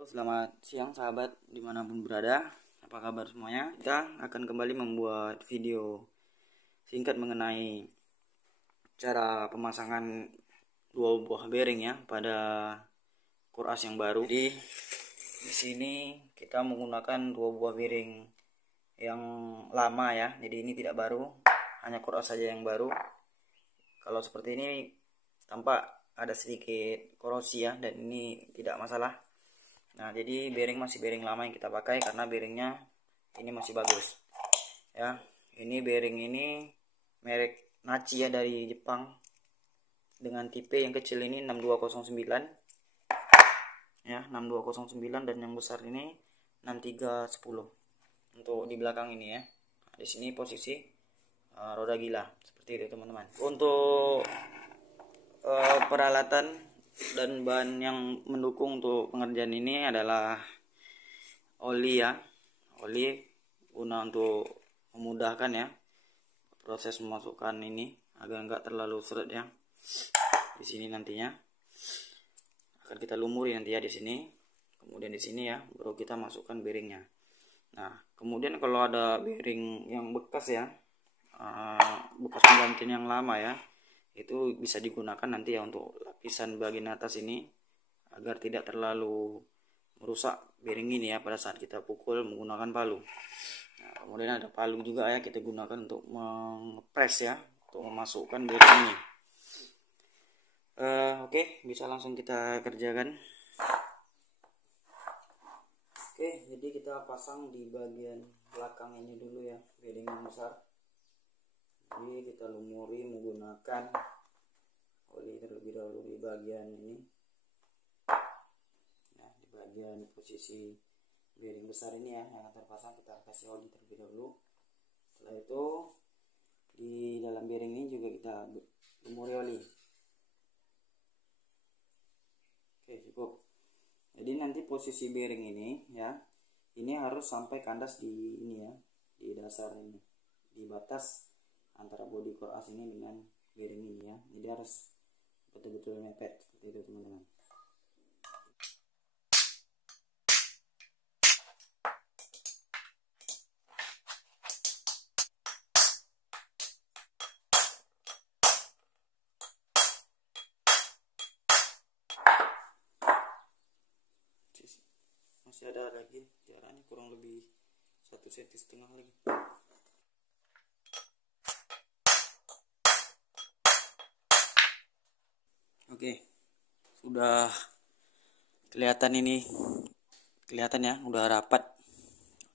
Selamat siang sahabat dimanapun berada. Apa kabar semuanya? Kita akan kembali membuat video singkat mengenai cara pemasangan dua buah bearing ya pada Kuras yang baru. Jadi di sini kita menggunakan dua buah bearing yang lama ya. Jadi ini tidak baru, hanya Kuras saja yang baru. Kalau seperti ini tampak ada sedikit korosi ya, dan ini tidak masalah. Nah, jadi bearing masih bearing lama yang kita pakai karena bearingnya ini masih bagus. Ya, ini bearing ini merek Nachi ya, dari Jepang, dengan tipe yang kecil ini 6209. Ya, 6209, dan yang besar ini 6310. Untuk di belakang ini ya. Nah, di sini posisi roda gila seperti itu teman-teman. Untuk peralatan dan bahan yang mendukung untuk pengerjaan ini adalah oli ya, oli guna untuk memudahkan ya proses memasukkan ini agar enggak terlalu seret ya. Di sini nantinya akan kita lumuri nanti ya di sini. Kemudian di sini ya baru kita masukkan bearingnya. Nah, kemudian kalau ada bearing yang bekas ya, bekas penggantian yang lama ya, itu bisa digunakan nanti ya untuk lapisan bagian atas ini agar tidak terlalu merusak bearing ini ya pada saat kita pukul menggunakan palu. Nah, kemudian ada palu juga ya, kita gunakan untuk mengepres ya, untuk memasukkan bearing ini. Oke, bisa langsung kita kerjakan. Oke, jadi kita pasang di bagian belakang ini dulu ya, bearing yang besar. Jadi kita lumuri menggunakan oli terlebih dahulu di bagian ini ya, di bagian posisi bearing besar ini ya yang akan terpasang, kita kasih oli terlebih dahulu. Setelah itu di dalam bearing ini juga kita lumuri oli. Oke, cukup. Jadi nanti posisi bearing ini ya, ini harus sampai kandas di ini ya, di dasar ini, di batas antara bodi Kuras ini dengan bearing ini ya. Jadi harus betul-betul mepet seperti itu teman-teman. Masih ada lagi jaraknya kurang lebih 1,5 cm lagi. Oke, sudah kelihatan ini, kelihatan ya, udah rapat.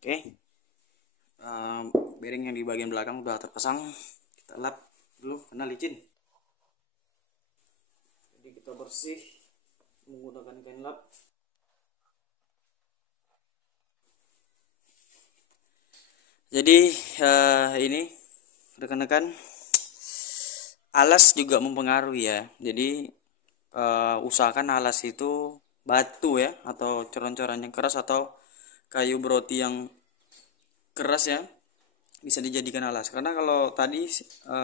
Oke, bearing yang di bagian belakang udah terpasang. Kita lap dulu karena licin. Jadi kita bersih menggunakan kain lap. Jadi ini rekan-rekan, alas juga mempengaruhi ya. Jadi usahakan alas itu batu ya, atau coran-coran yang keras, atau kayu broti yang keras ya, bisa dijadikan alas. Karena kalau tadi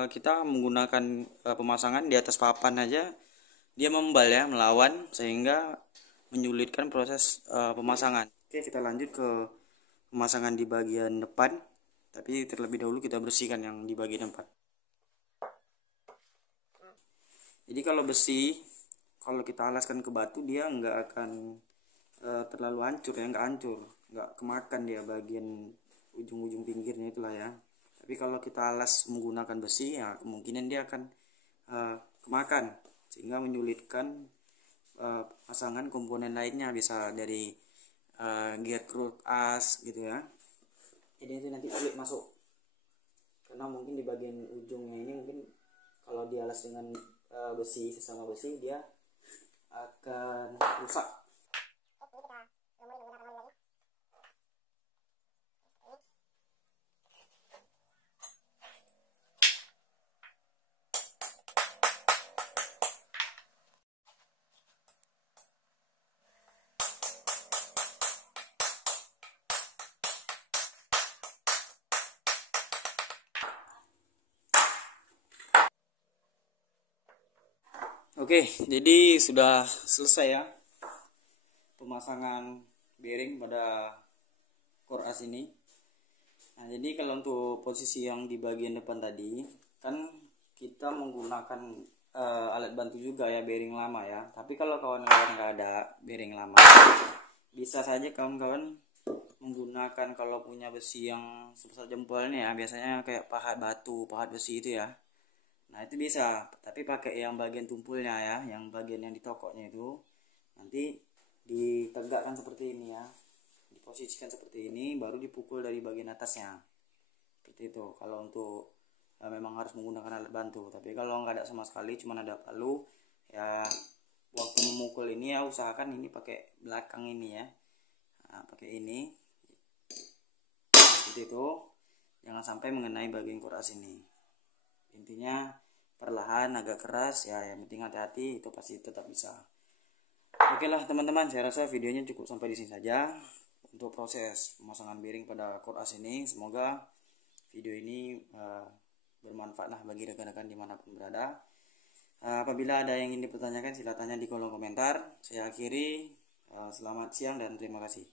kita menggunakan pemasangan di atas papan aja, dia membal ya, melawan, sehingga menyulitkan proses pemasangan. Oke, kita lanjut ke pemasangan di bagian depan, tapi terlebih dahulu kita bersihkan yang di bagian depan. Jadi kalau besi, kalau kita alaskan ke batu, dia nggak akan terlalu hancur ya, nggak hancur, nggak kemakan dia bagian ujung-ujung pinggirnya itulah ya. Tapi kalau kita alas menggunakan besi ya, kemungkinan dia akan kemakan, sehingga menyulitkan pasangan komponen lainnya, bisa dari gear Kuras gitu ya. Jadi itu nanti sulit masuk, karena mungkin di bagian ujungnya ini mungkin kalau dialas dengan besi, sesama besi, dia akan rusak. Oke, jadi sudah selesai ya pemasangan bearing pada core as ini. Nah, jadi kalau untuk posisi yang di bagian depan tadi kan kita menggunakan alat bantu juga ya, bearing lama ya. Tapi kalau kawan-kawan nggak ada bearing lama, bisa saja kawan-kawan menggunakan, kalau punya besi yang sebesar jempol nih ya, biasanya kayak pahat batu, pahat besi itu ya. Nah itu bisa, tapi pakai yang bagian tumpulnya ya, yang bagian yang ditokoknya itu nanti ditegakkan seperti ini ya, diposisikan seperti ini, baru dipukul dari bagian atasnya seperti itu. Kalau untuk memang harus menggunakan alat bantu, tapi kalau nggak ada sama sekali, cuma ada palu ya, waktu memukul ini ya usahakan ini pakai belakang ini ya. Nah, pakai ini seperti itu, jangan sampai mengenai bagian core as ini. Intinya perlahan, agak keras ya, yang penting hati-hati, itu pasti tetap bisa. Oke lah teman-teman, saya rasa videonya cukup sampai di sini saja untuk proses pemasangan bearing pada core as ini. Semoga video ini bermanfaat lah bagi rekan-rekan dimanapun berada. Apabila ada yang ingin dipertanyakan, silahkan tanya di kolom komentar. Saya akhiri, selamat siang dan terima kasih.